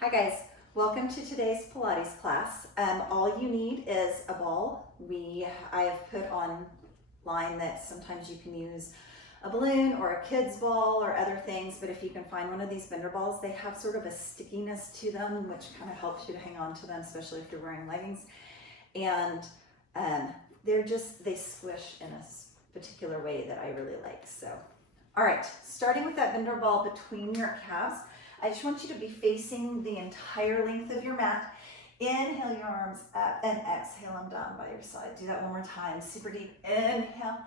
Hi guys, welcome to today's Pilates class. All you need is a ball. I've put online that sometimes you can use a balloon or a kid's ball or other things, but if you can find one of these bender balls, they have sort of a stickiness to them, which kind of helps you to hang on to them, especially if you're wearing leggings. And they squish in a particular way that I really like. So, all right, starting with that bender ball between your calves, I just want you to be facing the entire length of your mat. Inhale your arms up and exhale them down by your side. Do that one more time, super deep. Inhale,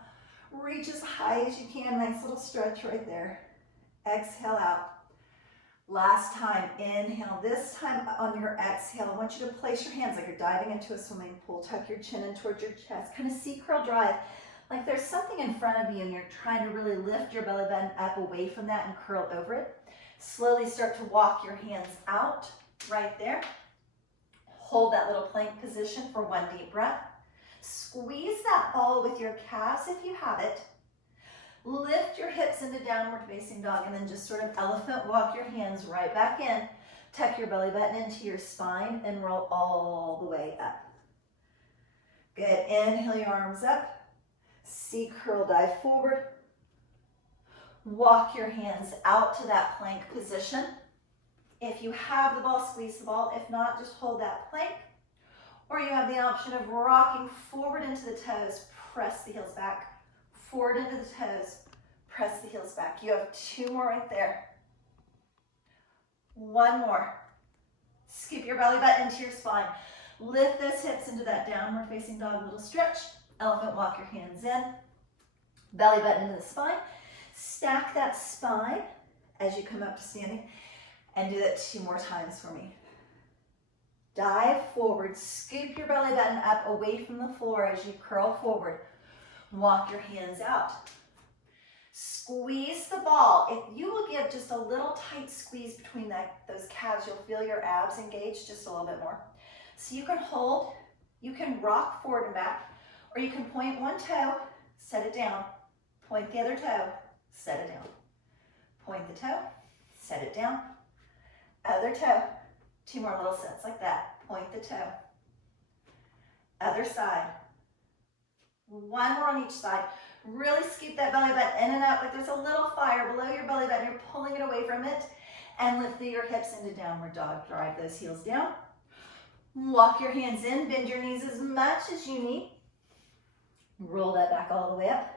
reach as high as you can. Nice little stretch right there. Exhale out. Last time, inhale. This time on your exhale, I want you to place your hands like you're diving into a swimming pool. Tuck your chin in towards your chest. Kind of C-curl drive. Like there's something in front of you and you're trying to really lift your belly button up away from that and curl over it. Slowly start to walk your hands out right there. Hold that little plank position for one deep breath. Squeeze that ball with your calves if you have it. Lift your hips into downward facing dog and then just sort of elephant walk your hands right back in. Tuck your belly button into your spine and roll all the way up. Good. Inhale your arms up. C-curl dive forward. Walk your hands out to that plank position. If you have the ball, squeeze the ball. If not, just hold that plank. Or you have the option of rocking forward into the toes, press the heels back. Forward into the toes, press the heels back. You have two more right there. One more. Scoop your belly button into your spine. Lift those hips into that downward facing dog, little stretch. Elephant walk your hands in. Belly button into the spine. Stack that spine as you come up to standing and do that two more times for me. Dive forward, scoop your belly button up away from the floor as you curl forward. Walk your hands out. Squeeze the ball. If you will give just a little tight squeeze between those calves, you'll feel your abs engage just a little bit more. So you can hold, you can rock forward and back, or you can point one toe, set it down, point the other toe, set it down. Point the toe, set it down. Other toe. Two more little sets like that. Point the toe. Other side. One more on each side. Really scoop that belly button in and out like there's a little fire below your belly button. You're pulling it away from it. And lift your hips into downward dog. Drive those heels down. Walk your hands in. Bend your knees as much as you need. Roll that back all the way up.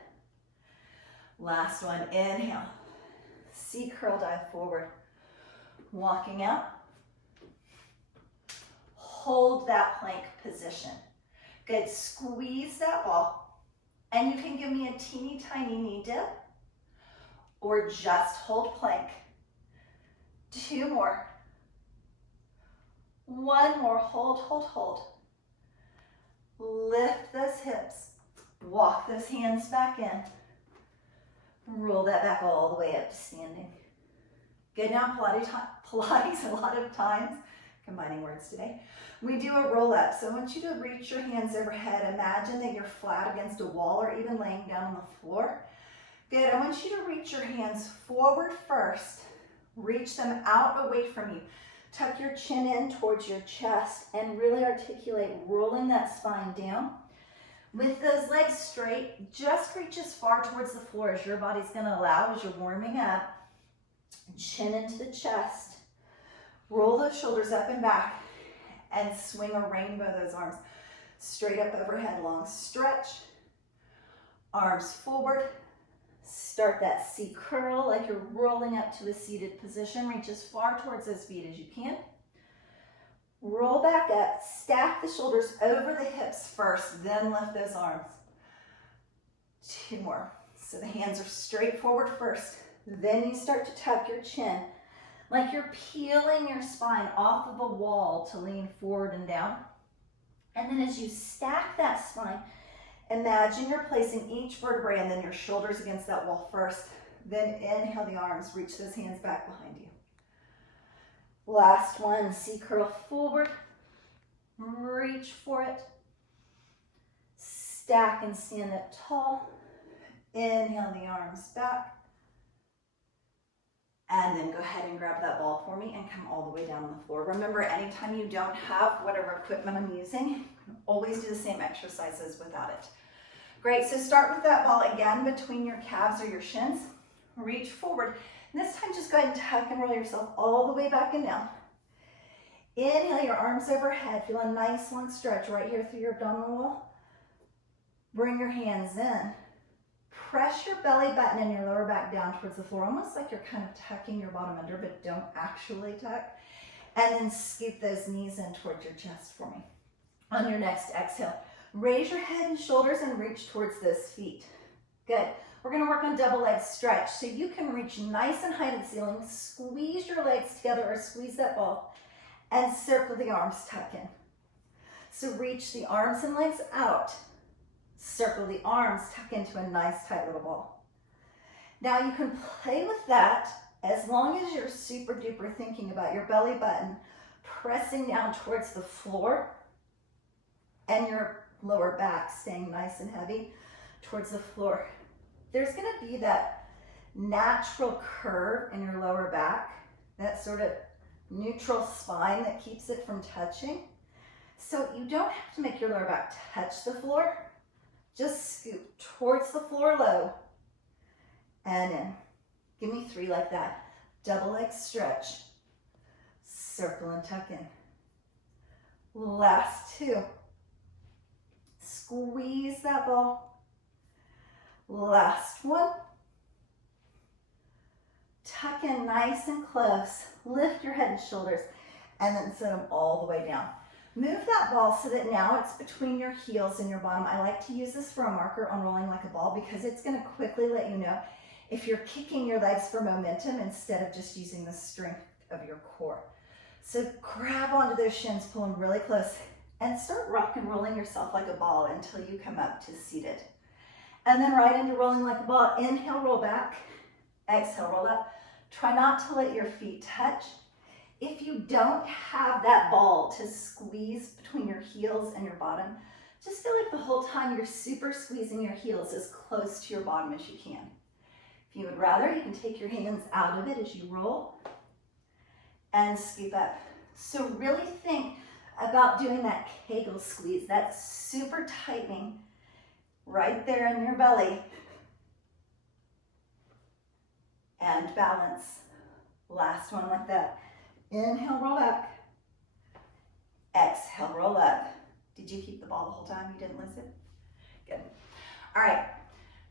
Last one, inhale. C-curl dive forward. Walking out. Hold that plank position. Good, squeeze that ball. And you can give me a teeny tiny knee dip or just hold plank. Two more. One more, hold, hold, hold. Lift those hips. Walk those hands back in. Roll that back all the way up to standing. Good. Now Pilates a lot of times, combining words today, we do a roll up. So I want you to reach your hands overhead. Imagine that you're flat against a wall or even laying down on the floor. Good. I want you to reach your hands forward first. Reach them out away from you. Tuck your chin in towards your chest and really articulate, rolling that spine down. With those legs straight, just reach as far towards the floor as your body's going to allow as you're warming up. Chin into the chest. Roll those shoulders up and back and swing a rainbow those arms straight up overhead. Long stretch. Arms forward. Start that C-curl like you're rolling up to a seated position. Reach as far towards those feet as you can. Roll back up, stack the shoulders over the hips first, then lift those arms. Two more. So the hands are straight forward first. Then you start to tuck your chin like you're peeling your spine off of a wall to lean forward and down. And then as you stack that spine, imagine you're placing each vertebrae and then your shoulders against that wall first. Then inhale the arms, reach those hands back behind you. Last one, C-curl forward, reach for it, stack and stand up tall, inhale the arms back, And then go ahead and grab that ball for me and come all the way down on the floor. Remember, anytime you don't have whatever equipment I'm using, you can always do the same exercises without it. Great, so start with that ball again between your calves or your shins. Reach forward. And this time, just go ahead and tuck and roll yourself all the way back and down. Inhale your arms overhead. Feel a nice long stretch right here through your abdominal wall. Bring your hands in. Press your belly button and your lower back down towards the floor, almost like you're kind of tucking your bottom under, but don't actually tuck. And then scoop those knees in towards your chest for me. On your next exhale, raise your head and shoulders and reach towards those feet. Good. We're going to work on double leg stretch. So you can reach nice and high to the ceiling, squeeze your legs together or squeeze that ball, and circle the arms, tuck in. So reach the arms and legs out. Circle the arms, tuck into a nice tight little ball. Now you can play with that as long as you're super duper thinking about your belly button pressing down towards the floor and your lower back staying nice and heavy towards the floor. There's going to be that natural curve in your lower back, that sort of neutral spine that keeps it from touching. So you don't have to make your lower back touch the floor. Just scoop towards the floor low and in. Give me 3 like that. Double leg stretch. Circle and tuck in. Last 2. Squeeze that ball. Last 1. Tuck in nice and close. Lift your head and shoulders and then set them all the way down. Move that ball so that now it's between your heels and your bottom. I like to use this for a marker on rolling like a ball because it's going to quickly let you know if you're kicking your legs for momentum instead of just using the strength of your core. So grab onto those shins, pull them really close, and start rock and rolling yourself like a ball until you come up to seated. And then right into rolling like a ball. Inhale, roll back. Exhale, roll up. Try not to let your feet touch. If you don't have that ball to squeeze between your heels and your bottom, just feel like the whole time you're super squeezing your heels as close to your bottom as you can. If you would rather, you can take your hands out of it as you roll and scoop up. So really think about doing that Kegel squeeze, that super tightening right there in your belly. And balance. Last one like that. Inhale, roll back. Exhale, roll up. Did you keep the ball the whole time? You didn't lose it? Good. All right,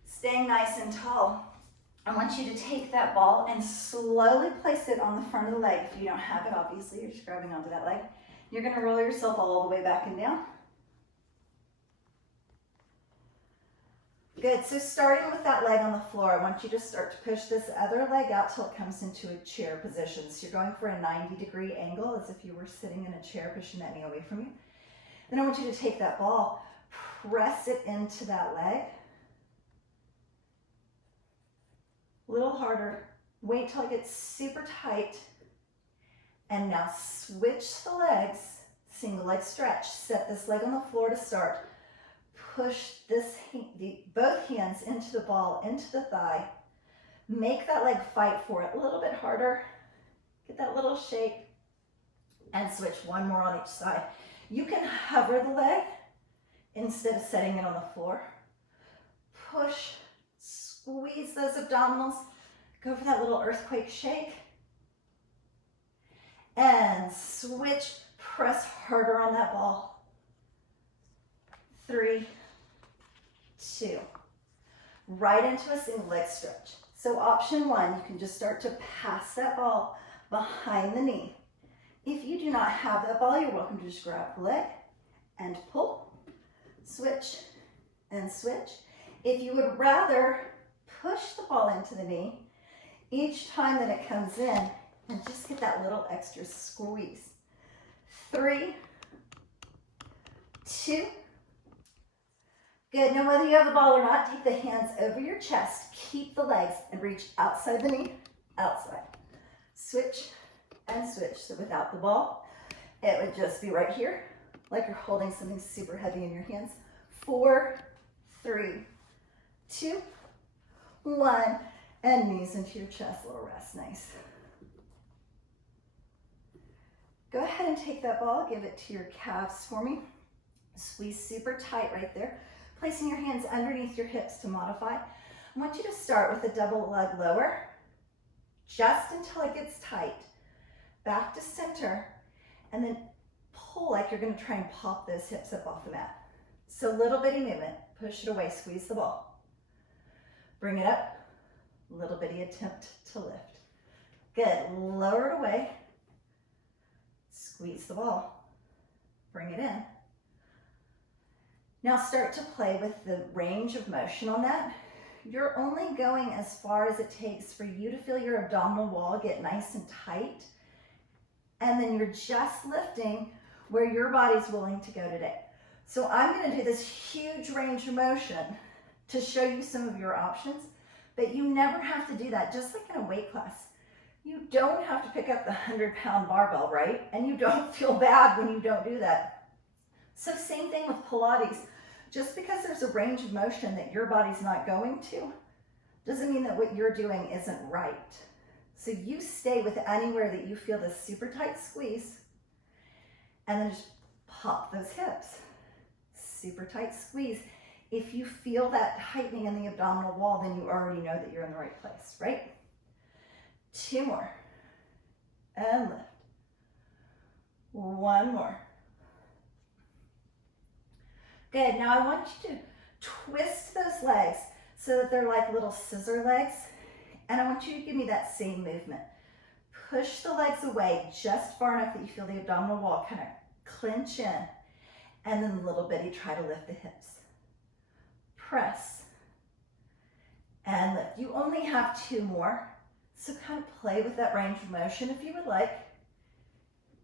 staying nice and tall. I want you to take that ball and slowly place it on the front of the leg. If you don't have it, obviously, you're just grabbing onto that leg. You're gonna roll yourself all the way back and down. Good, so starting with that leg on the floor, I want you to start to push this other leg out till it comes into a chair position. So you're going for a 90-degree angle as if you were sitting in a chair, pushing that knee away from you. Then I want you to take that ball, press it into that leg. A little harder. Wait till it gets super tight. And now switch the legs, single leg stretch. Set this leg on the floor to start. Push both hands into the ball, into the thigh. Make that leg fight for it a little bit harder. Get that little shake and switch one more on each side. You can hover the leg instead of setting it on the floor. Push, squeeze those abdominals. Go for that little earthquake shake. And switch, press harder on that ball. 3, 2. Right into a single leg stretch. So option 1, you can just start to pass that ball behind the knee. If you do not have that ball, you're welcome to just grab the leg and pull, switch, and switch. If you would rather push the ball into the knee each time that it comes in and just get that little extra squeeze. 3, 2. Good. Now whether you have the ball or not, take the hands over your chest, keep the legs, and reach outside the knee, outside. Switch and switch. So without the ball, it would just be right here, like you're holding something super heavy in your hands. 4, 3, 2, 1, and knees into your chest, little rest, nice. Go ahead and take that ball, give it to your calves for me. Squeeze super tight right there. Placing your hands underneath your hips to modify. I want you to start with a double leg lower, just until it gets tight. Back to center, and then pull like you're gonna try and pop those hips up off the mat. So little bitty movement, push it away, squeeze the ball. Bring it up, little bitty attempt to lift. Good, lower it away, squeeze the ball, bring it in. Now start to play with the range of motion on that. You're only going as far as it takes for you to feel your abdominal wall get nice and tight, and then you're just lifting where your body's willing to go today. So I'm going to do this huge range of motion to show you some of your options, but you never have to do that, just like in a weight class. You don't have to pick up the 100-pound barbell, right? And you don't feel bad when you don't do that. So same thing with Pilates. Just because there's a range of motion that your body's not going to, doesn't mean that what you're doing isn't right. So you stay with anywhere that you feel this super tight squeeze, and then just pop those hips. Super tight squeeze. If you feel that tightening in the abdominal wall, then you already know that you're in the right place, right? 2 more. And lift. 1 more. Good, now I want you to twist those legs so that they're like little scissor legs. And I want you to give me that same movement. Push the legs away just far enough that you feel the abdominal wall kind of clench in. And then little bitty try to lift the hips. Press. And lift. You only have 2 more. So kind of play with that range of motion if you would like.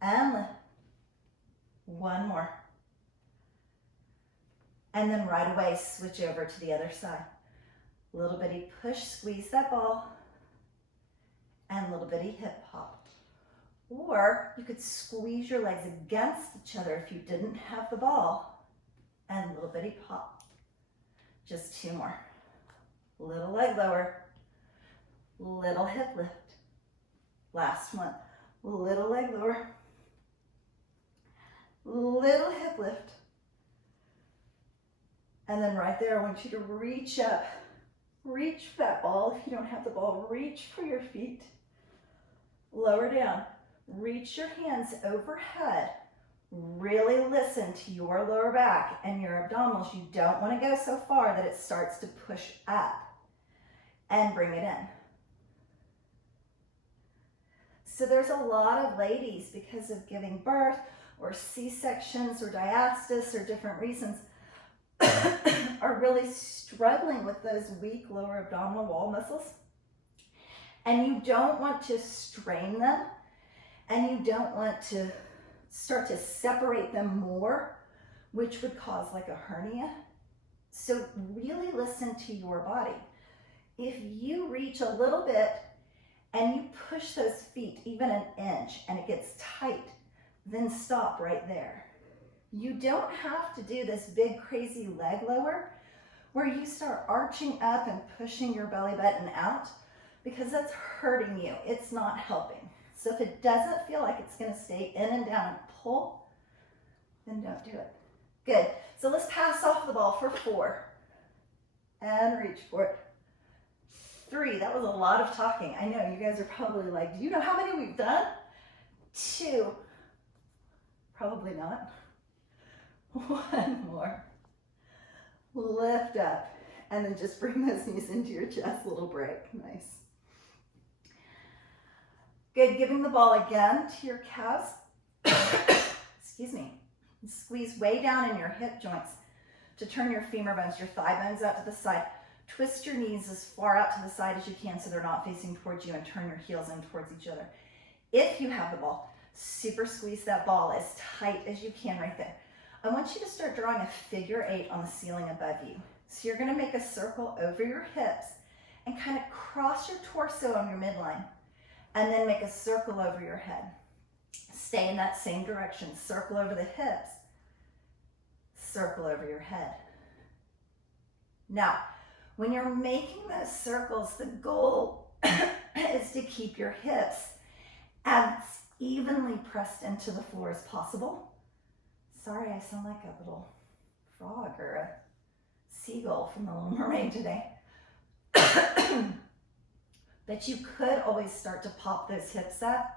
And lift. 1 more. And then right away, switch over to the other side. Little bitty push, squeeze that ball, and little bitty hip hop. Or you could squeeze your legs against each other if you didn't have the ball, and little bitty pop. Just 2 more. Little leg lower, little hip lift. Last one. Little leg lower, little hip lift. And then right there, I want you to reach up. Reach for that ball. If you don't have the ball, reach for your feet. Lower down. Reach your hands overhead. Really listen to your lower back and your abdominals. You don't want to go so far that it starts to push up. And bring it in. So there's a lot of ladies, because of giving birth or C-sections or diastasis or different reasons, are really struggling with those weak lower abdominal wall muscles. And you don't want to strain them, and you don't want to start to separate them more, which would cause like a hernia. So really listen to your body. If you reach a little bit and you push those feet even an inch and it gets tight, then stop right there. You don't have to do this big crazy leg lower where you start arching up and pushing your belly button out, because that's hurting you. It's not helping. So if it doesn't feel like it's going to stay in and down and pull, then don't do it. Good. So let's pass off the ball for 4 and reach for it. 3. That was a lot of talking. I know you guys are probably like, do you know how many we've done? 2. Probably not. 1 more. Lift up. And then just bring those knees into your chest. Little break. Nice. Good. Giving the ball again to your calves. Excuse me. Squeeze way down in your hip joints to turn your femur bones, your thigh bones out to the side. Twist your knees as far out to the side as you can so they're not facing towards you, and turn your heels in towards each other. If you have the ball, super squeeze that ball as tight as you can right there. I want you to start drawing a figure 8 on the ceiling above you. So you're going to make a circle over your hips and kind of cross your torso on your midline, and then make a circle over your head. Stay in that same direction. Circle over the hips, circle over your head. Now, when you're making those circles, the goal is to keep your hips as evenly pressed into the floor as possible. Sorry, I sound like a little frog or a seagull from The Little Mermaid today. But you could always start to pop those hips up.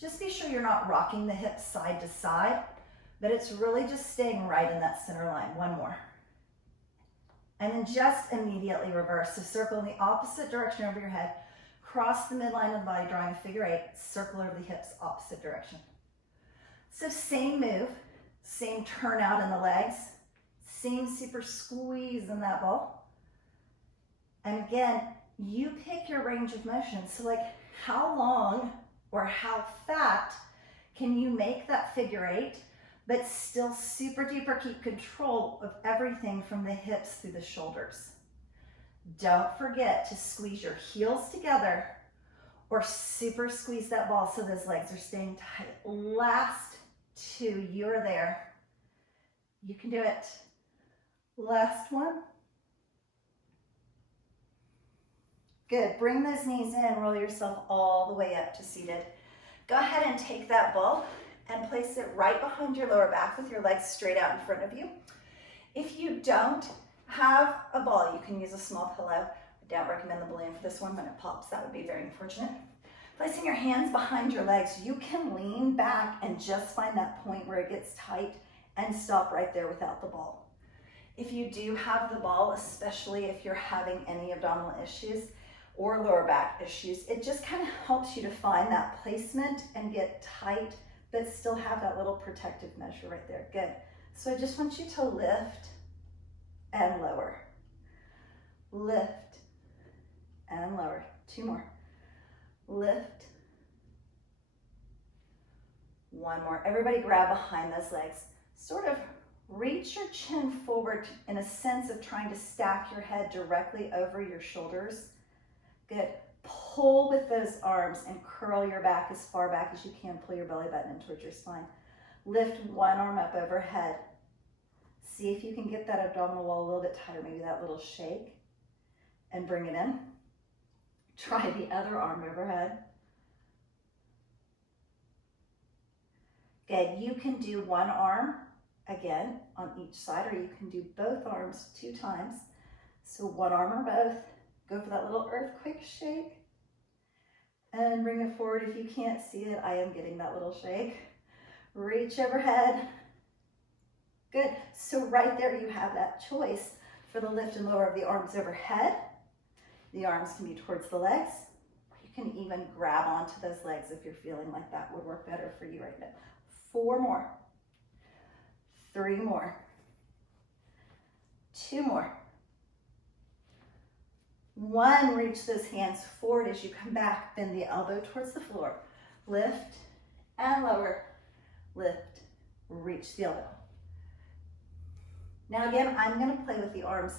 Just be sure you're not rocking the hips side to side, but it's really just staying right in that center line. One more. And then just immediately reverse. So circle in the opposite direction over your head, cross the midline of the body, drawing a figure 8, circle over the hips, opposite direction. So same move, same turn out in the legs, same super squeeze in that ball. And again, you pick your range of motion. So like how long or how fat can you make that figure 8, but still super duper keep control of everything from the hips through the shoulders. Don't forget to squeeze your heels together or super squeeze that ball so those legs are staying tight. Last 2, you're there. You can do it. Last one. Good, bring those knees in, roll yourself all the way up to seated. Go ahead and take that ball and place it right behind your lower back with your legs straight out in front of you. If you don't have a ball, you can use a small pillow. I don't recommend the balloon for this one. When it pops, that would be very unfortunate. Placing your hands behind your legs, you can lean back and just find that point where it gets tight and stop right there without the ball. If you do have the ball, especially if you're having any abdominal issues or lower back issues, it just kind of helps you to find that placement and get tight, but still have that little protective measure right there. Good. So I just want you to lift and lower. Lift and lower. 2 more. Lift. 1 more. Everybody grab behind those legs. Sort of reach your chin forward in a sense of trying to stack your head directly over your shoulders. Good. Pull with those arms and curl your back as far back as you can. Pull your belly button in towards your spine. Lift one arm up overhead. See if you can get that abdominal wall a little bit tighter, maybe that little shake, and bring it in. Try the other arm overhead. Good. You can do one arm again on each side, or you can do both arms 2 times. So one arm or both. Go for that little earthquake shake and bring it forward. If you can't see it, I am getting that little shake. Reach overhead. Good. So right there you have that choice for the lift and lower of the arms overhead. The arms can be towards the legs. You can even grab onto those legs if you're feeling like that would work better for you right now. 4 more. 3 more. 2 more. 1, reach those hands forward as you come back, bend the elbow towards the floor. Lift and lower, lift, reach the elbow. Now again, I'm gonna play with the arms.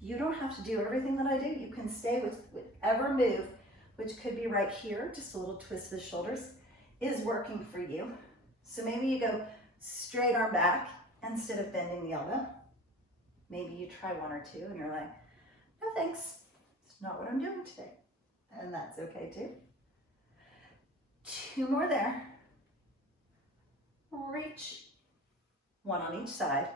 You don't have to do everything that I do. You can stay with whatever move, which could be right here, just a little twist of the shoulders, is working for you. So maybe you go straight arm back instead of bending the elbow. Maybe you try 1 or 2 and you're like, no thanks. Not what I'm doing today, and that's okay too. 2 more there. Reach. 1 on each side.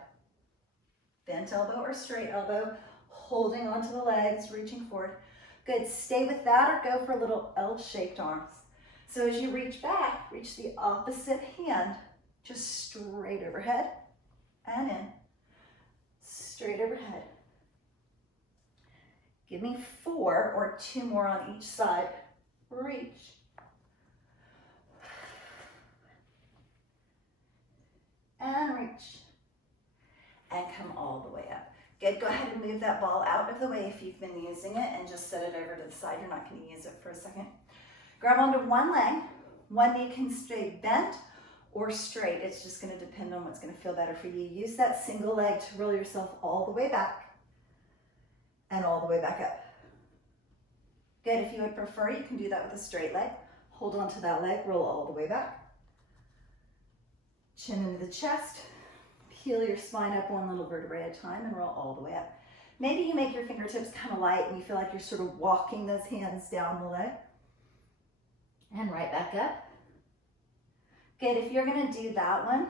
Bent elbow or straight elbow, holding onto the legs, reaching forward. Good. Stay with that or go for little L-shaped arms. So as you reach back, reach the opposite hand, just straight overhead and in. Straight overhead. Give me 4 or 2 more on each side. Reach. And reach. And come all the way up. Good, go ahead and move that ball out of the way if you've been using it and just set it over to the side. You're not going to use it for a second. Grab onto one leg. One knee can stay bent or straight. It's just going to depend on what's going to feel better for you. Use that single leg to roll yourself all the way back and all the way back up. Good, if you would prefer, you can do that with a straight leg. Hold on to that leg, roll all the way back. Chin into the chest. Peel your spine up 1 little vertebrae at a time and roll all the way up. Maybe you make your fingertips kind of light and you feel like you're sort of walking those hands down the leg. And right back up. Good, if you're gonna do that one,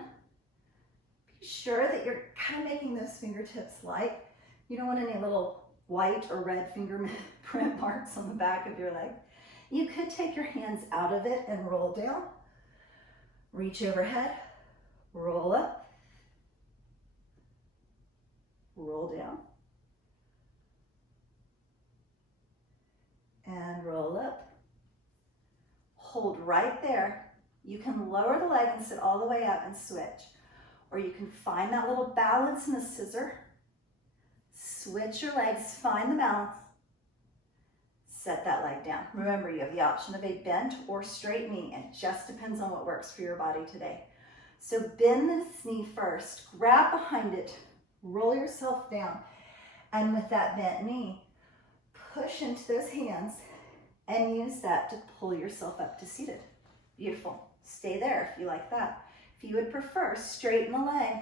be sure that you're kind of making those fingertips light. You don't want any little white or red fingerprint marks on the back of your leg. You could take your hands out of it and roll down. Reach overhead, roll up, roll down, and roll up. Hold right there. You can lower the leg and sit all the way up and switch. Or you can find that little balance in the scissor. Switch your legs, find the balance. Set that leg down. Remember, you have the option of a bent or straight knee. It just depends on what works for your body today. So bend this knee first, grab behind it, roll yourself down. And with that bent knee, push into those hands and use that to pull yourself up to seated. Beautiful. Stay there if you like that. If you would prefer, straighten the leg.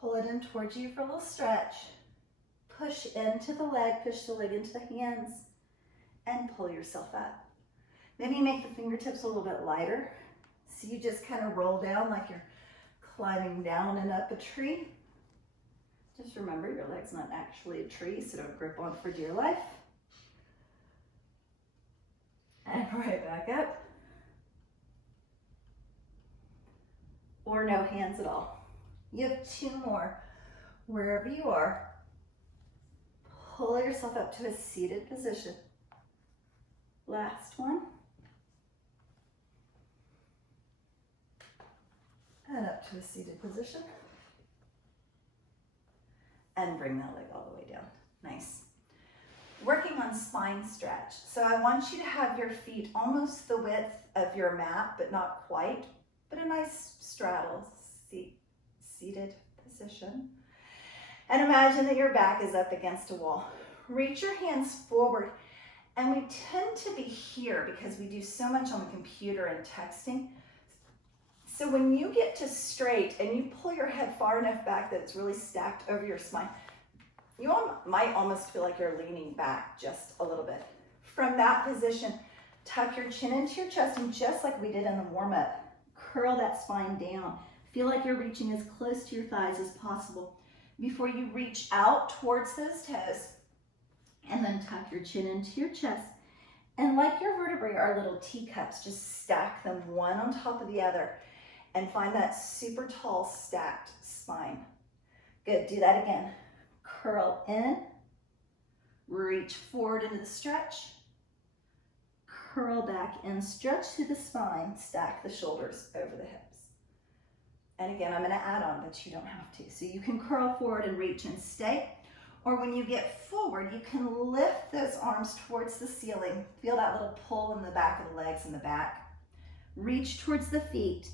Pull it in towards you for a little stretch. Push into the leg, push the leg into the hands, and pull yourself up. Maybe make the fingertips a little bit lighter. So you just kind of roll down like you're climbing down and up a tree. Just remember, your leg's not actually a tree, so don't grip on for dear life. And right back up. Or no hands at all. You have two more. Wherever you are, pull yourself up to a seated position. Last one. And up to a seated position. And bring that leg all the way down. Nice. Working on spine stretch. So I want you to have your feet almost the width of your mat, but not quite, but a nice straddle, seated position. And imagine that your back is up against a wall. Reach your hands forward. And we tend to be here because we do so much on the computer and texting. So when you get to straight and you pull your head far enough back that it's really stacked over your spine, you might almost feel like you're leaning back just a little bit. From that position, tuck your chin into your chest, and just like we did in the warm-up, curl that spine down. Feel like you're reaching as close to your thighs as possible before you reach out towards those toes. And then tuck your chin into your chest. And like your vertebrae are little teacups, just stack them one on top of the other and find that super tall stacked spine. Good, do that again. Curl in, reach forward into the stretch, curl back in, stretch through the spine, stack the shoulders over the hips. And again, I'm gonna add on, but you don't have to. So you can curl forward and reach and stay, or when you get forward, you can lift those arms towards the ceiling. Feel that little pull in the back of the legs in the back. Reach towards the feet,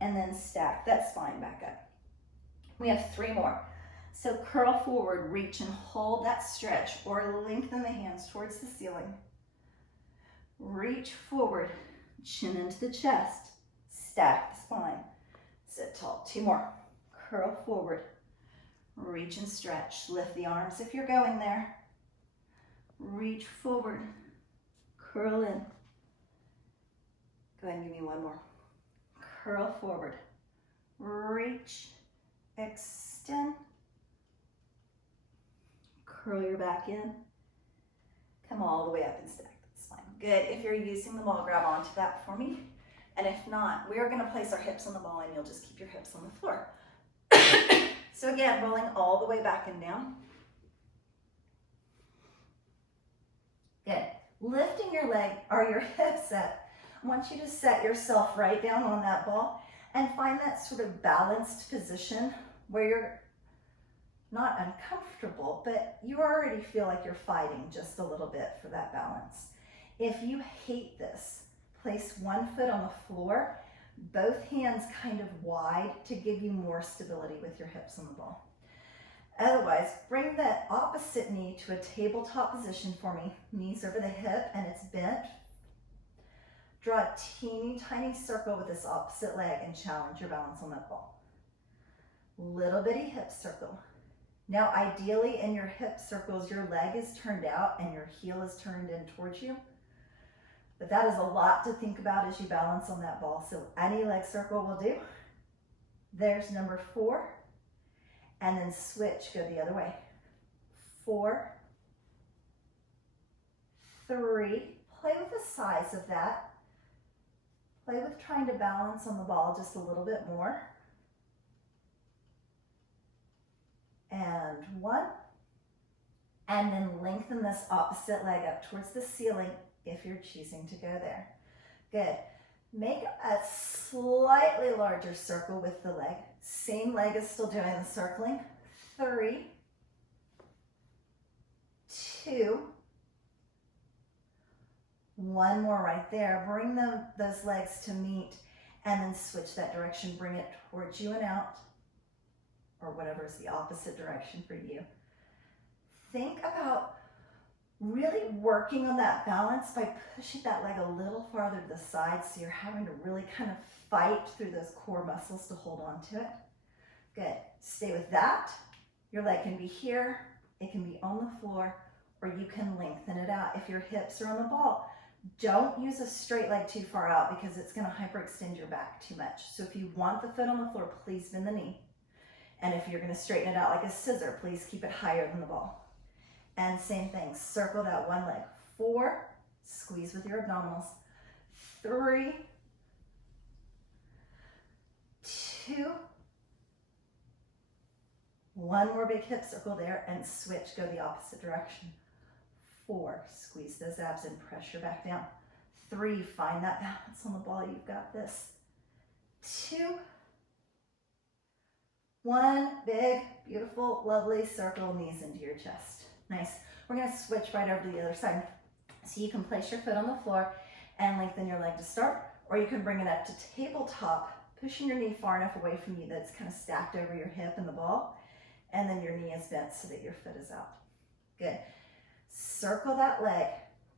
and then stack that spine back up. We have three more. So curl forward, reach and hold that stretch, or lengthen the hands towards the ceiling. Reach forward, chin into the chest, stack the spine, sit tall. Two more. Curl forward, reach and stretch. Lift the arms if you're going there. Reach forward, curl in. Go ahead and give me one more. Curl forward, reach, extend. Curl your back in. Come all the way up and stack the spine. Good. If you're using the ball, grab onto that for me. And if not, we're going to place our hips on the ball, and you'll just keep your hips on the floor. So again, rolling all the way back and down. Good. Lifting your leg or your hips up. I want you to set yourself right down on that ball and find that sort of balanced position where you're not uncomfortable, but you already feel like you're fighting just a little bit for that balance. If you hate this, place one foot on the floor, both hands kind of wide to give you more stability with your hips on the ball. Otherwise, bring that opposite knee to a tabletop position for me. Knees over the hip and it's bent. Draw a teeny tiny circle with this opposite leg and challenge your balance on that ball. Little bitty hip circle. Now, ideally in your hip circles, your leg is turned out and your heel is turned in towards you. But that is a lot to think about as you balance on that ball. So any leg circle will do. There's number 4. And then switch, go the other way. 4, 3. Play with the size of that. Play with trying to balance on the ball just a little bit more. And 1. And then lengthen this opposite leg up towards the ceiling if you're choosing to go there. Good. Make a slightly larger circle with the leg. Same leg is still doing the circling. 3, 2, 1 more right there. Bring those legs to meet and then switch that direction. Bring it towards you and out, or whatever is the opposite direction for you. Think about really working on that balance by pushing that leg a little farther to the side, so you're having to really kind of fight through those core muscles to hold on to it. Good. Stay with that. Your leg can be here, it can be on the floor, or you can lengthen it out. If your hips are on the ball, don't use a straight leg too far out because it's going to hyperextend your back too much. So if you want the foot on the floor, please bend the knee. And if you're going to straighten it out like a scissor, please keep it higher than the ball. And same thing, circle that one leg. 4, squeeze with your abdominals. 3, 2, 1 more big hip circle there, and switch, go the opposite direction. 4, squeeze those abs and pressure back down. 3, find that balance on the ball, you've got this. 2, 1, big, beautiful, lovely circle, knees into your chest. Nice. We're going to switch right over to the other side. So you can place your foot on the floor and lengthen your leg to start, or you can bring it up to tabletop, pushing your knee far enough away from you that it's kind of stacked over your hip and the ball, and then your knee is bent so that your foot is out. Good. Circle that leg,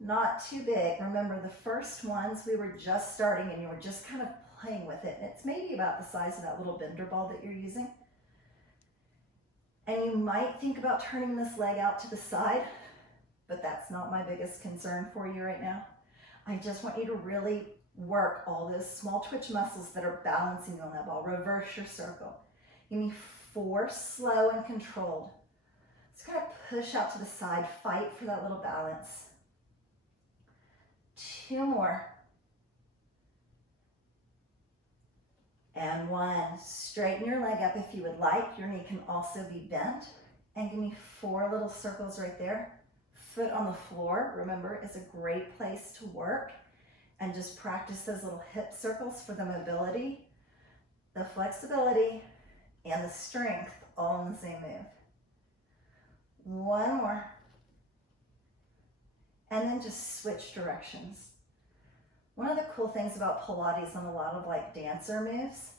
not too big. Remember, the first ones we were just starting and you were just kind of playing with it. It's maybe about the size of that little bender ball that you're using. And you might think about turning this leg out to the side, but that's not my biggest concern for you right now. I just want you to really work all those small twitch muscles that are balancing on that ball. Reverse your circle. Give me 4, slow and controlled. Just kind of push out to the side, fight for that little balance. 2 more. And 1, straighten your leg up if you would like. Your knee can also be bent. And give me 4 little circles right there. Foot on the floor, remember, is a great place to work. And just practice those little hip circles for the mobility, the flexibility, and the strength all in the same move. 1 more. And then just switch directions. One of the cool things about Pilates and a lot of like dancer moves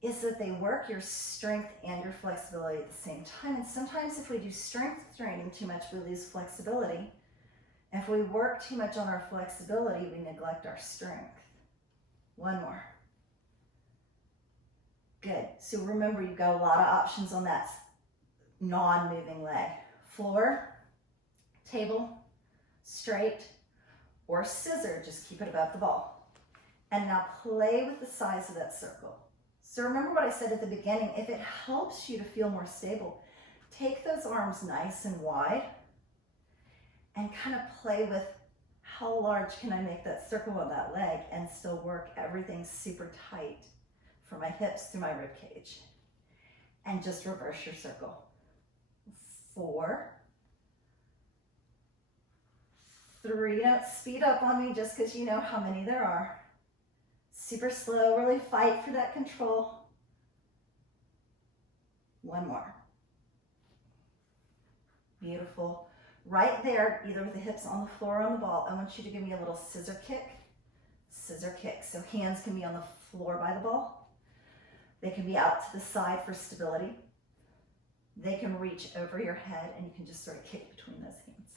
is that they work your strength and your flexibility at the same time. And sometimes if we do strength training too much, we lose flexibility. If we work too much on our flexibility, we neglect our strength. 1 more. Good. So remember, you've got a lot of options on that non-moving leg. Floor, table, straight, or scissor, just keep it above the ball. And now play with the size of that circle. So remember what I said at the beginning, if it helps you to feel more stable, take those arms nice and wide and kind of play with how large can I make that circle on that leg and still work everything super tight from my hips through my rib cage. And just reverse your circle. 4, 3, don't speed up on me just because you know how many there are. Super slow, really fight for that control. 1 more. Beautiful. Right there, either with the hips on the floor or on the ball, I want you to give me a little scissor kick. Scissor kick. So hands can be on the floor by the ball. They can be out to the side for stability. They can reach over your head and you can just sort of kick between those hands.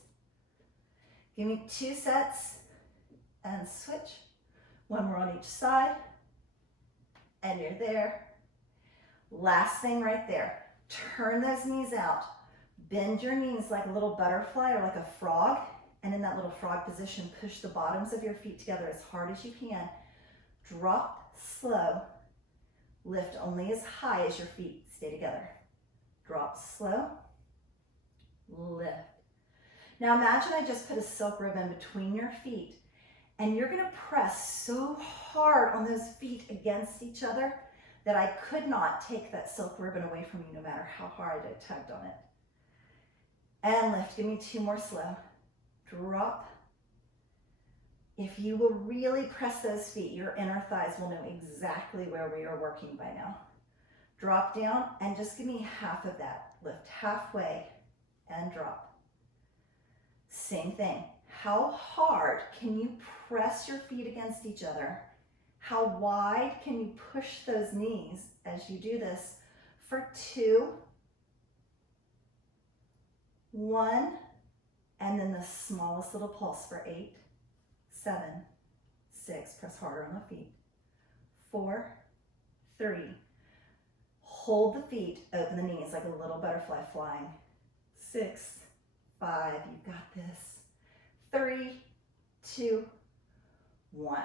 Give me 2 sets and switch. 1 more on each side. And you're there. Last thing right there. Turn those knees out. Bend your knees like a little butterfly or like a frog. And in that little little frog position. Push the bottoms of your feet together as hard as you can. Drop slow. Lift only as high as your feet stay together. Drop slow. Lift. Now imagine I just put a silk ribbon between your feet, and you're going to press so hard on those feet against each other that I could not take that silk ribbon away from you no matter how hard I tugged on it. And lift. Give me 2 more slow. Drop. If you will really press those feet, your inner thighs will know exactly where we are working by now. Drop down and just give me half of that. Lift halfway and drop. Same thing. How hard can you press your feet against each other? How wide can you push those knees as you do this? For 2, 1, and then the smallest little pulse for 8, 7, 6, press harder on the feet, 4, 3, hold the feet, open the knees like a little butterfly flying, 6, 5, you've got this, 3, 2, 1,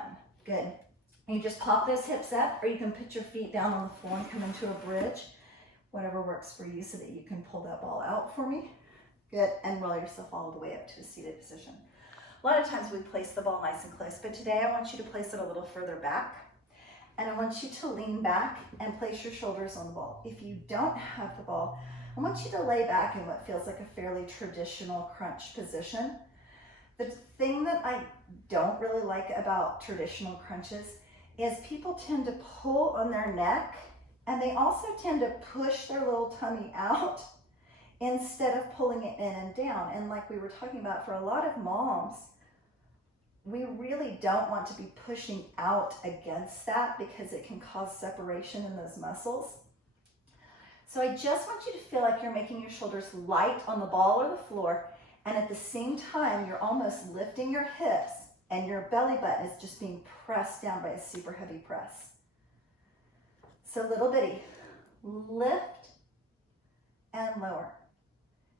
good. And you just pop those hips up, or you can put your feet down on the floor and come into a bridge, whatever works for you so that you can pull that ball out for me. Good, and roll yourself all the way up to a seated position. A lot of times we place the ball nice and close, but today I want you to place it a little further back, and I want you to lean back and place your shoulders on the ball. If you don't have the ball, I want you to lay back in what feels like a fairly traditional crunch position. The thing that I don't really like about traditional crunches is people tend to pull on their neck, and they also tend to push their little tummy out instead of pulling it in and down. And like we were talking about, for a lot of moms, we really don't want to be pushing out against that because it can cause separation in those muscles. So I just want you to feel like you're making your shoulders light on the ball or the floor, and at the same time, you're almost lifting your hips and your belly button is just being pressed down by a super heavy press. So little bitty, lift and lower.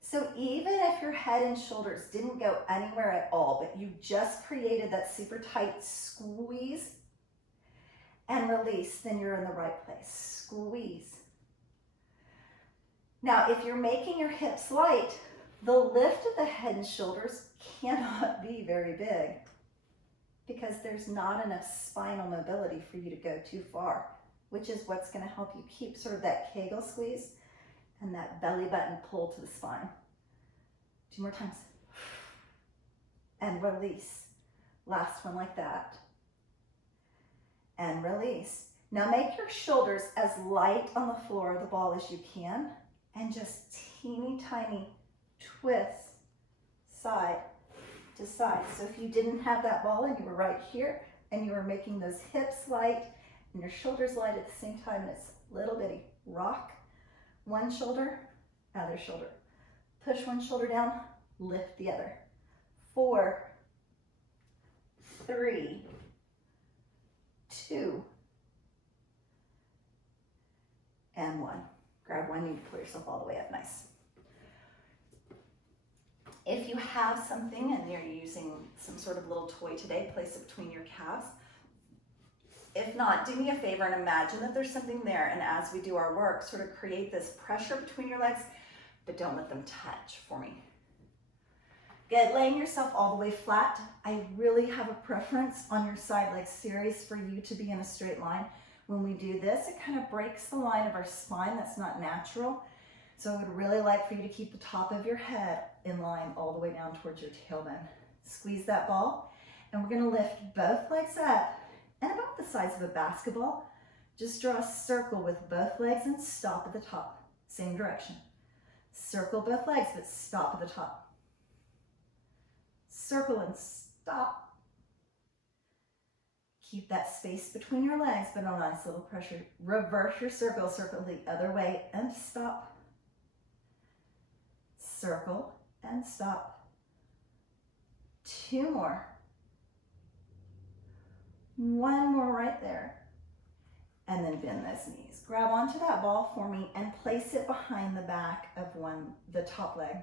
So even if your head and shoulders didn't go anywhere at all, but you just created that super tight squeeze and release, then you're in the right place. Squeeze. Now, if you're making your hips light, the lift of the head and shoulders cannot be very big because there's not enough spinal mobility for you to go too far, which is what's going to help you keep sort of that Kegel squeeze and that belly button pull to the spine. 2 more times. And release. Last one like that. And release. Now make your shoulders as light on the floor of the ball as you can, and just teeny tiny twists side to side. So if you didn't have that ball and you were right here and you were making those hips light and your shoulders light at the same time, and it's little bitty. Rock one shoulder, other shoulder. Push one shoulder down, lift the other. 4, 3, 2, and 1. Grab one knee to pull yourself all the way up, nice. If you have something and you're using some sort of little toy today, place it between your calves. If not, do me a favor and imagine that there's something there, and as we do our work, sort of create this pressure between your legs, but don't let them touch for me. Good, laying yourself all the way flat. I really have a preference on your side leg series for you to be in a straight line. When we do this, it kind of breaks the line of our spine. That's not natural. So I would really like for you to keep the top of your head in line all the way down towards your tailbone. Squeeze that ball, and we're going to lift both legs up and about the size of a basketball. Just draw a circle with both legs and stop at the top. Same direction. Circle both legs, but stop at the top. Circle and stop. Keep that space between your legs, but a nice little pressure. Reverse your circle, circle the other way and stop. Circle and stop. 2 more. 1 more right there. And then bend those knees. Grab onto that ball for me and place it behind the back of the top leg.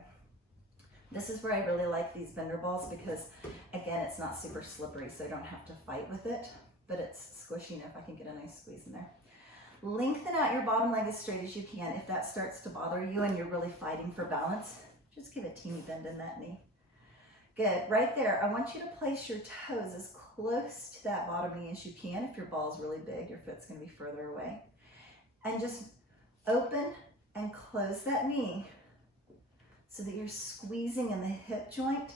This is where I really like these bender balls because Again, it's not super slippery, so I don't have to fight with it, but it's squishy enough I can get a nice squeeze in there. Lengthen out your bottom leg as straight as you can. If that starts to bother you and you're really fighting for balance, just give a teeny bend in that knee. Good, right there, I want you to place your toes as close to that bottom knee as you can. If your ball is really big, your foot's gonna be further away. And just open and close that knee so that you're squeezing in the hip joint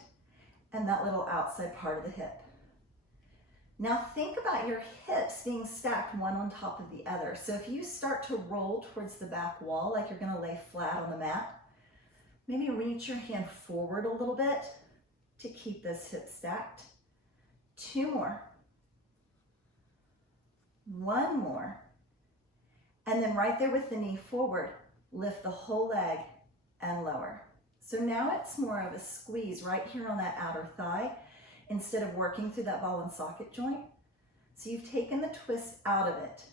and that little outside part of the hip. Now think about your hips being stacked one on top of the other. So if you start to roll towards the back wall, like you're gonna lay flat on the mat, maybe reach your hand forward a little bit to keep those hips stacked. 2 more. 1 more. And then right there with the knee forward, lift the whole leg and lower. So now it's more of a squeeze right here on that outer thigh instead of working through that ball and socket joint. So you've taken the twist out of it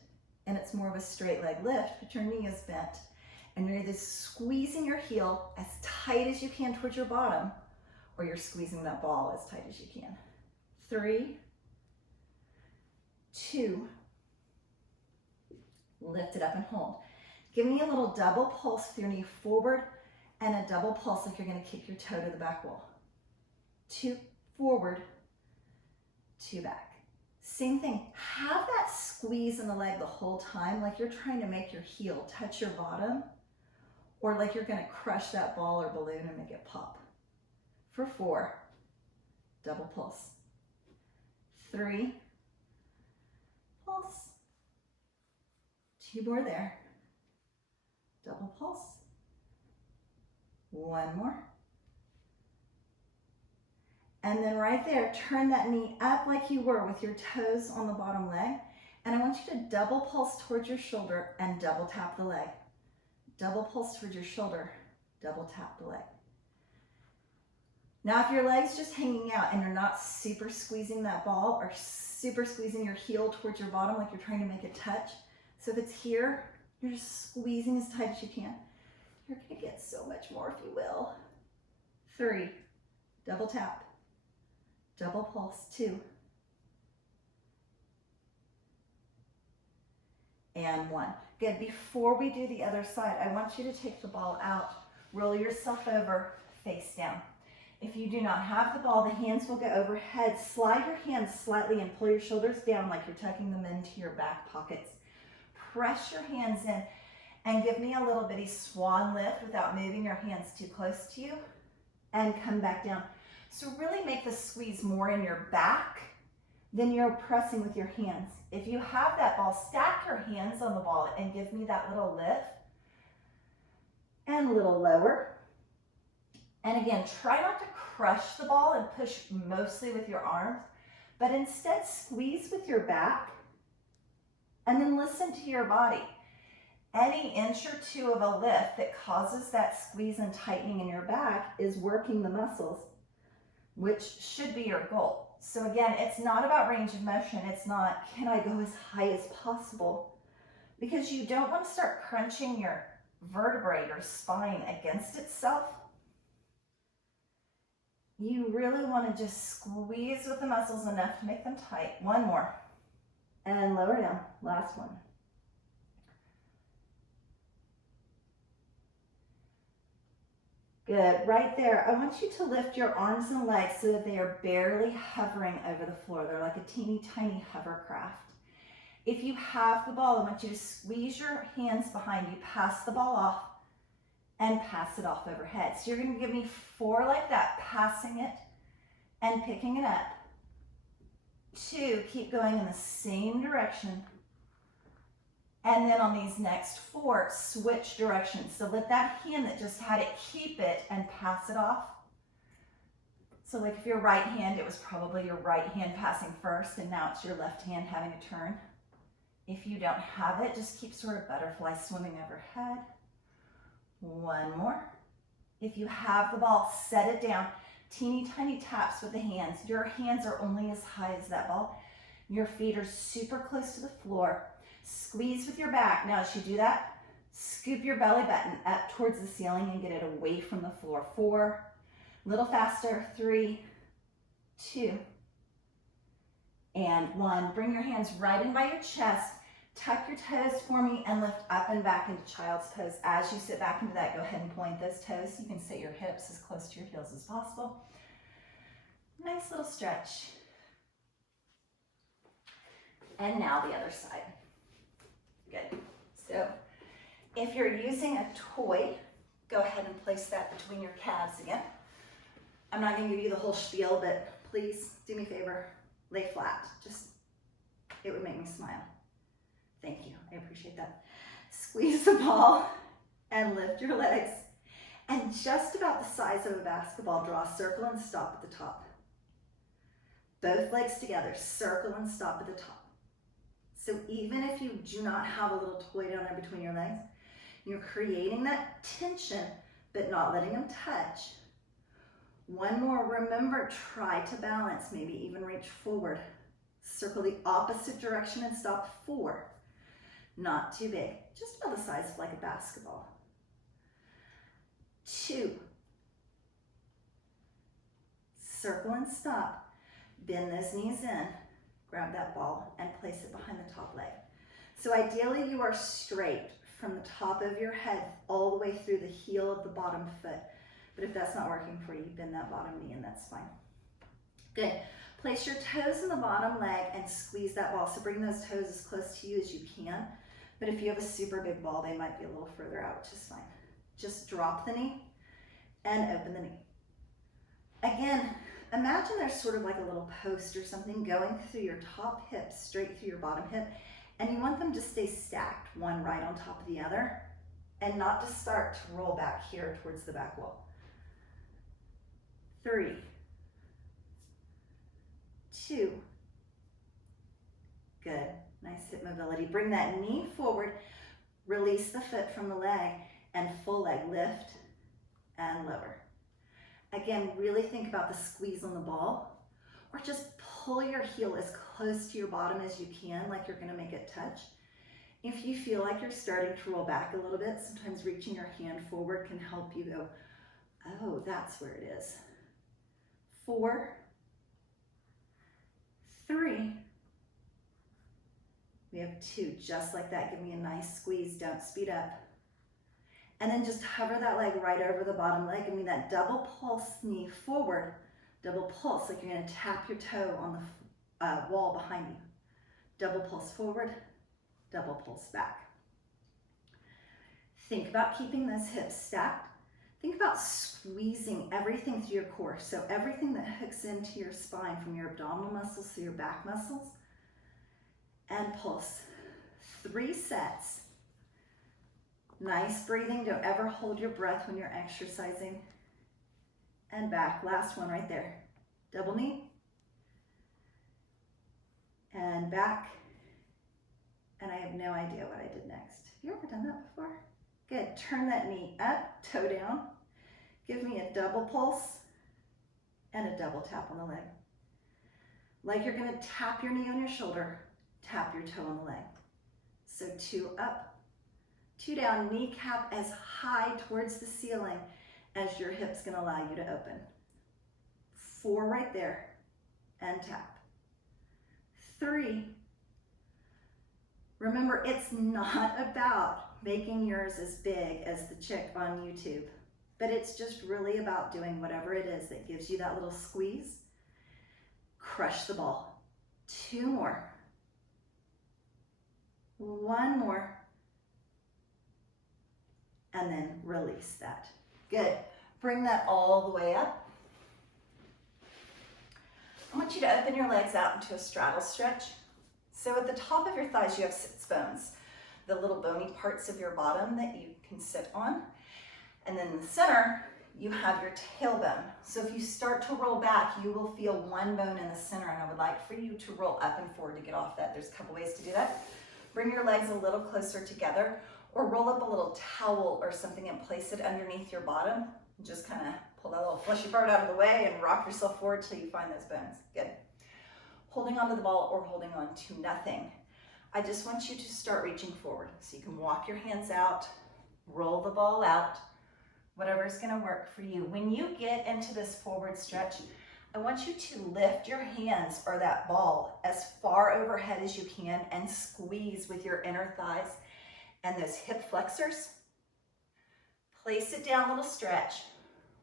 and it's more of a straight leg lift, but your knee is bent. And you're either squeezing your heel as tight as you can towards your bottom, or you're squeezing that ball as tight as you can. 3, 2, lift it up and hold. Give me a little double pulse with your knee forward and a double pulse if you're gonna kick your toe to the back wall. 2 forward, 2 back. Same thing, have that squeeze in the leg the whole time, like you're trying to make your heel touch your bottom, or like you're gonna crush that ball or balloon and make it pop. For 4, double pulse. 3, pulse. 2 more there. Double pulse. 1 more. And then right there, turn that knee up like you were with your toes on the bottom leg. And I want you to double pulse towards your shoulder and double tap the leg. Double pulse towards your shoulder, double tap the leg. Now if your leg's just hanging out and you're not super squeezing that ball or super squeezing your heel towards your bottom like you're trying to make it touch, so if it's here, you're just squeezing as tight as you can. You're gonna get so much more if you will. 3, double tap, double pulse, 2, and 1. Good, before we do the other side, I want you to take the ball out, roll yourself over, face down. If you do not have the ball, the hands will go overhead. Slide your hands slightly and pull your shoulders down like you're tucking them into your back pockets. Press your hands in and give me a little bitty swan lift without moving your hands too close to you, and come back down. So really make the squeeze more in your back than you're pressing with your hands. If you have that ball, stack your hands on the ball and give me that little lift and a little lower. And again, try not to crush the ball and push mostly with your arms, but instead squeeze with your back and then listen to your body. Any inch or 2 of a lift that causes that squeeze and tightening in your back is working the muscles, which should be your goal. So again, it's not about range of motion. It's not, can I go as high as possible? Because you don't want to start crunching your vertebrae, your spine against itself. You really want to just squeeze with the muscles enough to make them tight. 1 more. And lower down. Last one. Good, right there. I want you to lift your arms and legs so that they are barely hovering over the floor. They're like a teeny tiny hovercraft. If you have the ball, I want you to squeeze your hands behind you, pass the ball off, and pass it off overhead. So you're going to give me 4 like that, passing it and picking it up. 2, keep going in the same direction. And then on these next 4, switch directions. So let that hand that just had it, keep it and pass it off. So like if you're right hand, it was probably your right hand passing first, and now it's your left hand having a turn. If you don't have it, just keep sort of butterfly swimming overhead. 1 more. If you have the ball, set it down. Teeny tiny taps with the hands. Your hands are only as high as that ball. Your feet are super close to the floor. Squeeze with your back. Now as you do that, scoop your belly button up towards the ceiling and get it away from the floor. 4, a little faster. 3, 2, and 1. Bring your hands right in by your chest. Tuck your toes for me and lift up and back into child's pose. As you sit back into that, go ahead and point those toes. You can sit your hips as close to your heels as possible. Nice little stretch. And now the other side. Good. So if you're using a toy, go ahead and place that between your calves again. I'm not going to give you the whole spiel, but please do me a favor, lay flat. Just, it would make me smile. Thank you, I appreciate that. Squeeze the ball and lift your legs. And just about the size of a basketball, draw a circle and stop at the top. Both legs together, circle and stop at the top. So even if you do not have a little toy down there between your legs, you're creating that tension, but not letting them touch. One more, remember, try to balance, maybe even reach forward. Circle the opposite direction and stop. 4. Not too big, just about the size of like a basketball. 2. Circle and stop. Bend those knees in. Grab that ball and place it behind the top leg. So ideally you are straight from the top of your head all the way through the heel of the bottom foot. But if that's not working for you, bend that bottom knee and that's fine. Good. Place your toes in the bottom leg and squeeze that ball. So bring those toes as close to you as you can. But if you have a super big ball, they might be a little further out, which is fine. Just drop the knee and open the knee. Again, imagine there's sort of like a little post or something going through your top hip, straight through your bottom hip, and you want them to stay stacked, one right on top of the other, and not to start to roll back here towards the back wall. 3, 2, good, nice hip mobility. Bring that knee forward, release the foot from the leg, and full leg lift and lower. Again, really think about the squeeze on the ball, or just pull your heel as close to your bottom as you can, like you're gonna make it touch. If you feel like you're starting to roll back a little bit, sometimes reaching your hand forward can help you go, oh, that's where it is. 4, 3, we have 2, just like that. Give me a nice squeeze, don't speed up. And then just hover that leg right over the bottom leg. Give me that double pulse, knee forward, double pulse, like you're gonna tap your toe on the wall behind you. Double pulse forward, double pulse back. Think about keeping those hips stacked. Think about squeezing everything through your core. So everything that hooks into your spine, from your abdominal muscles to your back muscles. And pulse. 3 sets. Nice breathing. Don't ever hold your breath when you're exercising. And back. Last one right there. Double knee. And back. And I have no idea what I did next. Have you ever done that before? Good. Turn that knee up, toe down. Give me a double pulse and a double tap on the leg. Like you're going to tap your knee on your shoulder, tap your toe on the leg. So 2 up, 2 down, kneecap as high towards the ceiling as your hip's going to allow you to open. 4 right there and tap. 3. Remember, it's not about making yours as big as the chick on YouTube, but it's just really about doing whatever it is that gives you that little squeeze. Crush the ball. 2 more. 1 more. And then release that. Good. Bring that all the way up. I want you to open your legs out into a straddle stretch. So at the top of your thighs, you have sits bones, the little bony parts of your bottom that you can sit on. And then in the center, you have your tailbone. So if you start to roll back, you will feel one bone in the center, and I would like for you to roll up and forward to get off that. There's a couple ways to do that. Bring your legs a little closer together, or roll up a little towel or something and place it underneath your bottom. And just kind of pull that little fleshy part out of the way and rock yourself forward till you find those bones. Good. Holding onto the ball or holding on to nothing. I just want you to start reaching forward. So you can walk your hands out, roll the ball out, whatever's gonna work for you. When you get into this forward stretch, I want you to lift your hands or that ball as far overhead as you can and squeeze with your inner thighs and those hip flexors. Place it down, little stretch.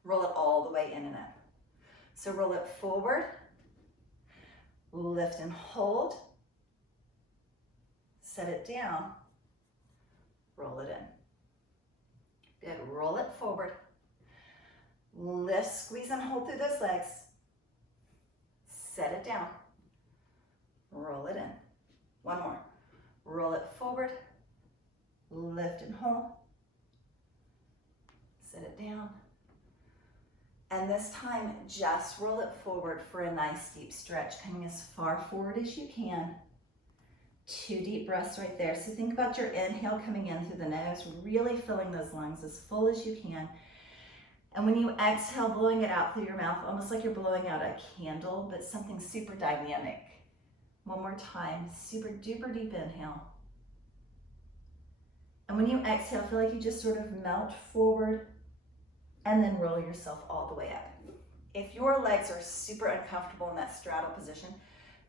Roll it all the way in and up. So roll it forward, lift and hold, set it down, roll it in. Good, roll it forward. Lift, squeeze and hold through those legs. Set it down, roll it in. One more. Roll it forward, lift and hold, set it down. And this time, just roll it forward for a nice deep stretch, coming as far forward as you can. 2 deep breaths right there. So think about your inhale coming in through the nose, really filling those lungs as full as you can. And when you exhale, blowing it out through your mouth, almost like you're blowing out a candle, but something super dynamic. One more time, super duper deep inhale. And when you exhale, feel like you just sort of melt forward and then roll yourself all the way up. If your legs are super uncomfortable in that straddle position,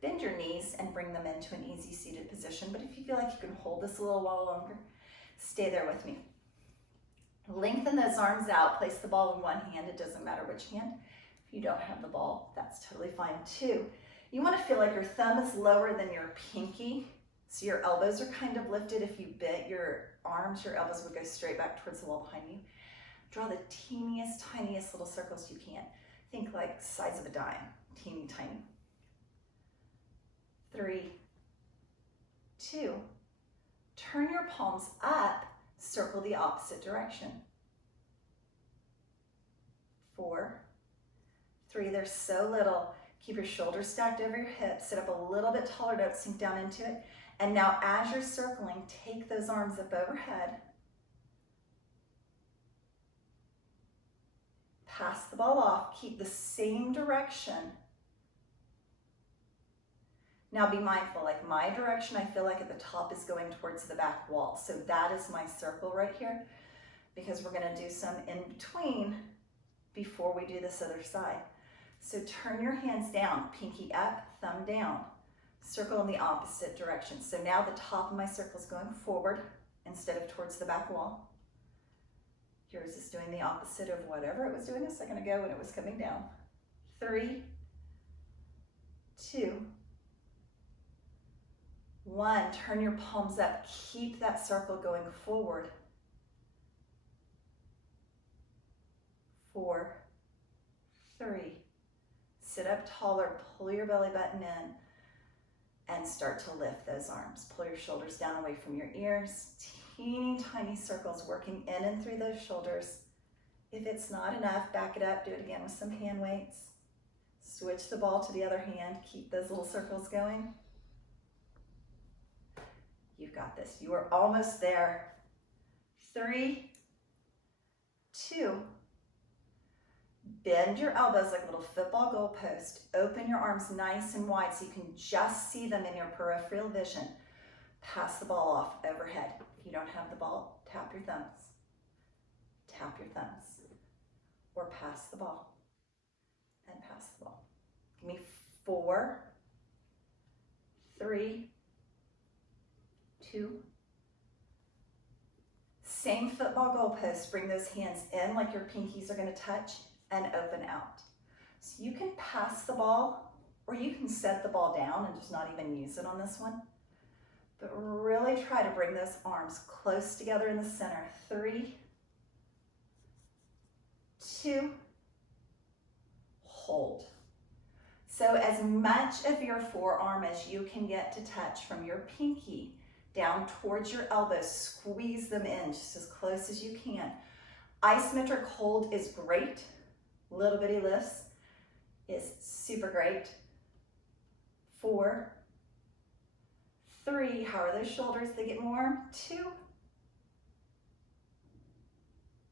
bend your knees and bring them into an easy seated position. But if you feel like you can hold this a little while longer, stay there with me. Lengthen those arms out, place the ball in one hand, it doesn't matter which hand. If you don't have the ball, that's totally fine too. You want to feel like your thumb is lower than your pinky, so your elbows are kind of lifted. If you bent your arms, your elbows would go straight back towards the wall behind you. Draw the teeniest, tiniest little circles you can. Think like size of a dime, teeny tiny. 3, 2, turn your palms up, circle the opposite direction. 4, 3, they're so little. Keep your shoulders stacked over your hips, sit up a little bit taller, don't sink down into it. And now as you're circling, take those arms up overhead. Pass the ball off, keep the same direction. Now be mindful, like my direction, I feel like at the top is going towards the back wall. So that is my circle right here, because we're gonna do some in between before we do this other side. So turn your hands down, pinky up, thumb down. Circle in the opposite direction. So now the top of my circle is going forward instead of towards the back wall. Yours is doing the opposite of whatever it was doing a second ago when it was coming down. 3, 2, 1. Turn your palms up. Keep that circle going forward. 4, 3. Sit up taller. Pull your belly button in and start to lift those arms. Pull your shoulders down away from your ears. Teeny tiny circles working in and through those shoulders. If it's not enough, back it up. Do it again with some hand weights. Switch the ball to the other hand. Keep those little circles going. You've got this. You are almost there. 3, 2. Bend your elbows like a little football goalpost. Open your arms nice and wide so you can just see them in your peripheral vision. Pass the ball off overhead. If you don't have the ball, tap your thumbs. Tap your thumbs. Or pass the ball. And pass the ball. Give me 4, 3, 2. Same football goalpost. Bring those hands in like your pinkies are going to touch and open out. So you can pass the ball or you can set the ball down and just not even use it on this one. But really try to bring those arms close together in the center. 3, 2, hold. So as much of your forearm as you can get to touch from your pinky down towards your elbows, squeeze them in just as close as you can. Isometric hold is great. Little bitty lifts is super great. 4, 3, how are those shoulders? They get warm. 2,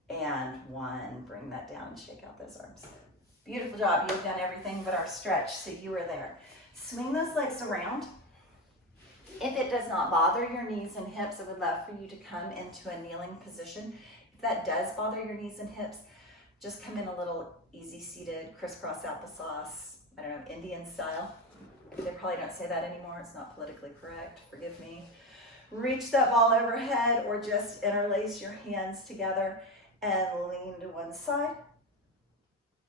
and 1. Bring that down and shake out those arms. Beautiful job. You've done everything but our stretch, so you were there. Swing those legs around. If it does not bother your knees and hips, I would love for you to come into a kneeling position. If that does bother your knees and hips, just come in a little easy seated, crisscross applesauce, I don't know, Indian style. They probably don't say that anymore. It's not politically correct. Forgive me. Reach that ball overhead or just interlace your hands together and lean to one side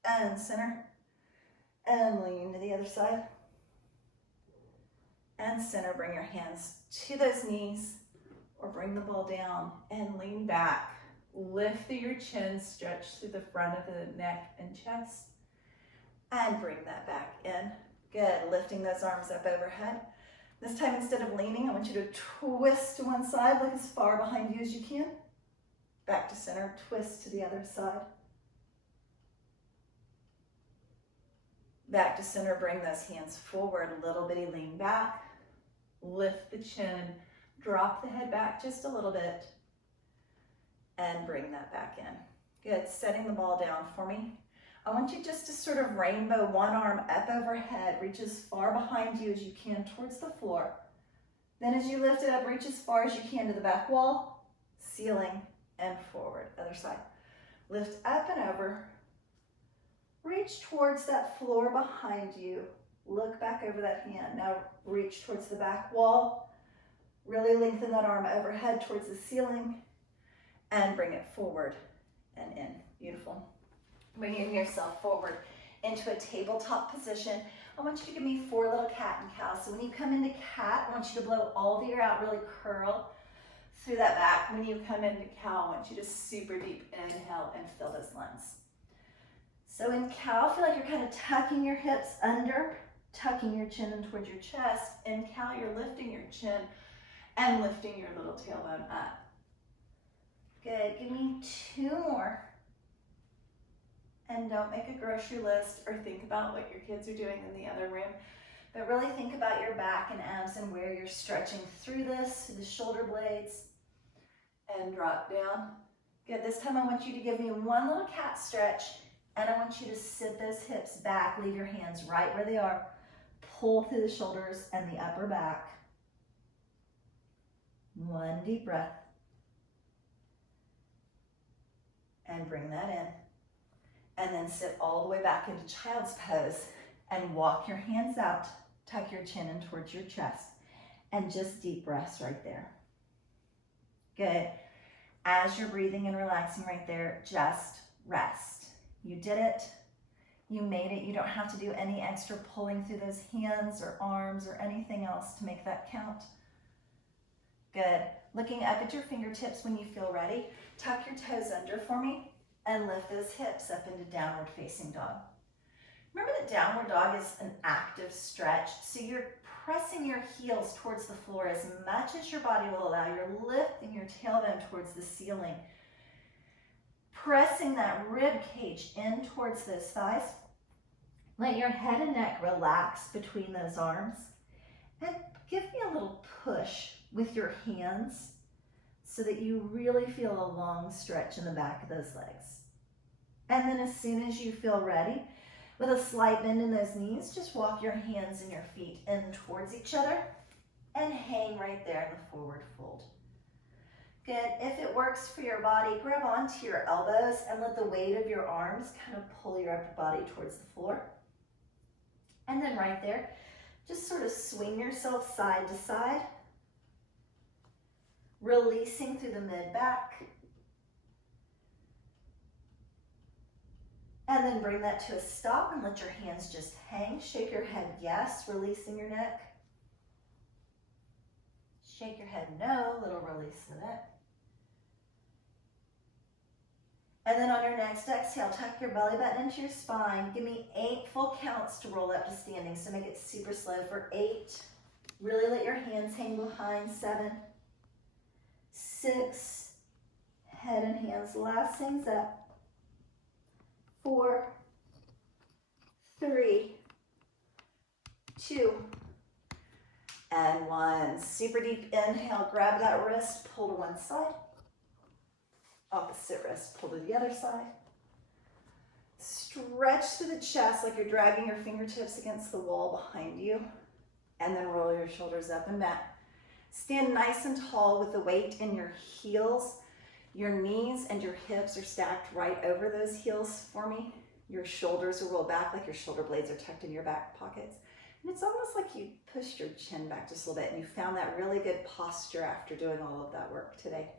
and center and lean to the other side and center. Bring your hands to those knees or bring the ball down and lean back. Lift through your chin, stretch through the front of the neck and chest, and bring that back in. Good, lifting those arms up overhead. This time, instead of leaning, I want you to twist to one side, look as far behind you as you can. Back to center, twist to the other side. Back to center, bring those hands forward, a little bitty lean back. Lift the chin, drop the head back just a little bit, and bring that back in. Good, setting the ball down for me. I want you just to sort of rainbow one arm up overhead, reach as far behind you as you can towards the floor. Then as you lift it up, reach as far as you can to the back wall, ceiling, and forward. Other side. Lift up and over. Reach towards that floor behind you. Look back over that hand. Now reach towards the back wall. Really lengthen that arm overhead towards the ceiling. And bring it forward and in. Beautiful. Bringing yourself forward into a tabletop position. I want you to give me 4 little cat and cow. So when you come into cat, I want you to blow all the air out, really curl through that back. When you come into cow, I want you to super deep inhale and fill those lungs. So in cow, feel like you're kind of tucking your hips under, tucking your chin in towards your chest. In cow, you're lifting your chin and lifting your little tailbone up. Good, give me 2 more. And don't make a grocery list or think about what your kids are doing in the other room, but really think about your back and abs and where you're stretching through this, through the shoulder blades, and drop down. Good, this time I want you to give me 1 little cat stretch, and I want you to sit those hips back, leave your hands right where they are, pull through the shoulders and the upper back. 1 deep breath. And bring that in. And then sit all the way back into child's pose and walk your hands out, tuck your chin in towards your chest, and just deep breaths right there. Good. As you're breathing and relaxing right there, just rest. You did it. You made it. You don't have to do any extra pulling through those hands or arms or anything else to make that count. Good. Looking up at your fingertips when you feel ready. Tuck your toes under for me. And lift those hips up into downward facing dog. Remember that downward dog is an active stretch, so you're pressing your heels towards the floor as much as your body will allow. You're lifting your tailbone towards the ceiling, pressing that rib cage in towards those thighs. Let your head and neck relax between those arms, and give me a little push with your hands so that you really feel a long stretch in the back of those legs. And then as soon as you feel ready, with a slight bend in those knees, just walk your hands and your feet in towards each other and hang right there in the forward fold. Good. If it works for your body, grab onto your elbows and let the weight of your arms kind of pull your upper body towards the floor. And then right there, just sort of swing yourself side to side, releasing through the mid-back. And then bring that to a stop and let your hands just hang. Shake your head yes, releasing your neck. Shake your head no, little release in the neck. And then on your next exhale, tuck your belly button into your spine. Give me 8 full counts to roll up to standing, so make it super slow for 8. Really let your hands hang behind. 7, 6, head and hands, last things up. 4, 3, 2, and 1. Super deep inhale, grab that wrist, pull to one side. Opposite wrist, pull to the other side. Stretch through the chest like you're dragging your fingertips against the wall behind you. And then roll your shoulders up and back. Stand nice and tall with the weight in your heels. Your knees and your hips are stacked right over those heels for me. Your shoulders will roll back like your shoulder blades are tucked in your back pockets. And it's almost like you pushed your chin back just a little bit and you found that really good posture after doing all of that work today.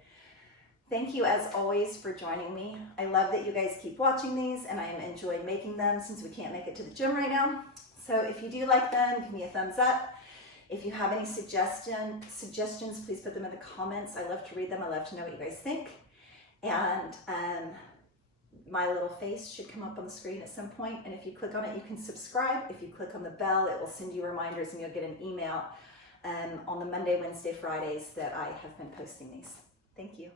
Thank you as always for joining me. I love that you guys keep watching these and I am enjoying making them since we can't make it to the gym right now. So if you do like them, give me a thumbs up. If you have any suggestions, please put them in the comments. I love to read them. I love to know what you guys think. And my little face should come up on the screen at some point. And if you click on it, you can subscribe. If you click on the bell, it will send you reminders and you'll get an email on the Monday, Wednesday, Fridays that I have been posting these. Thank you.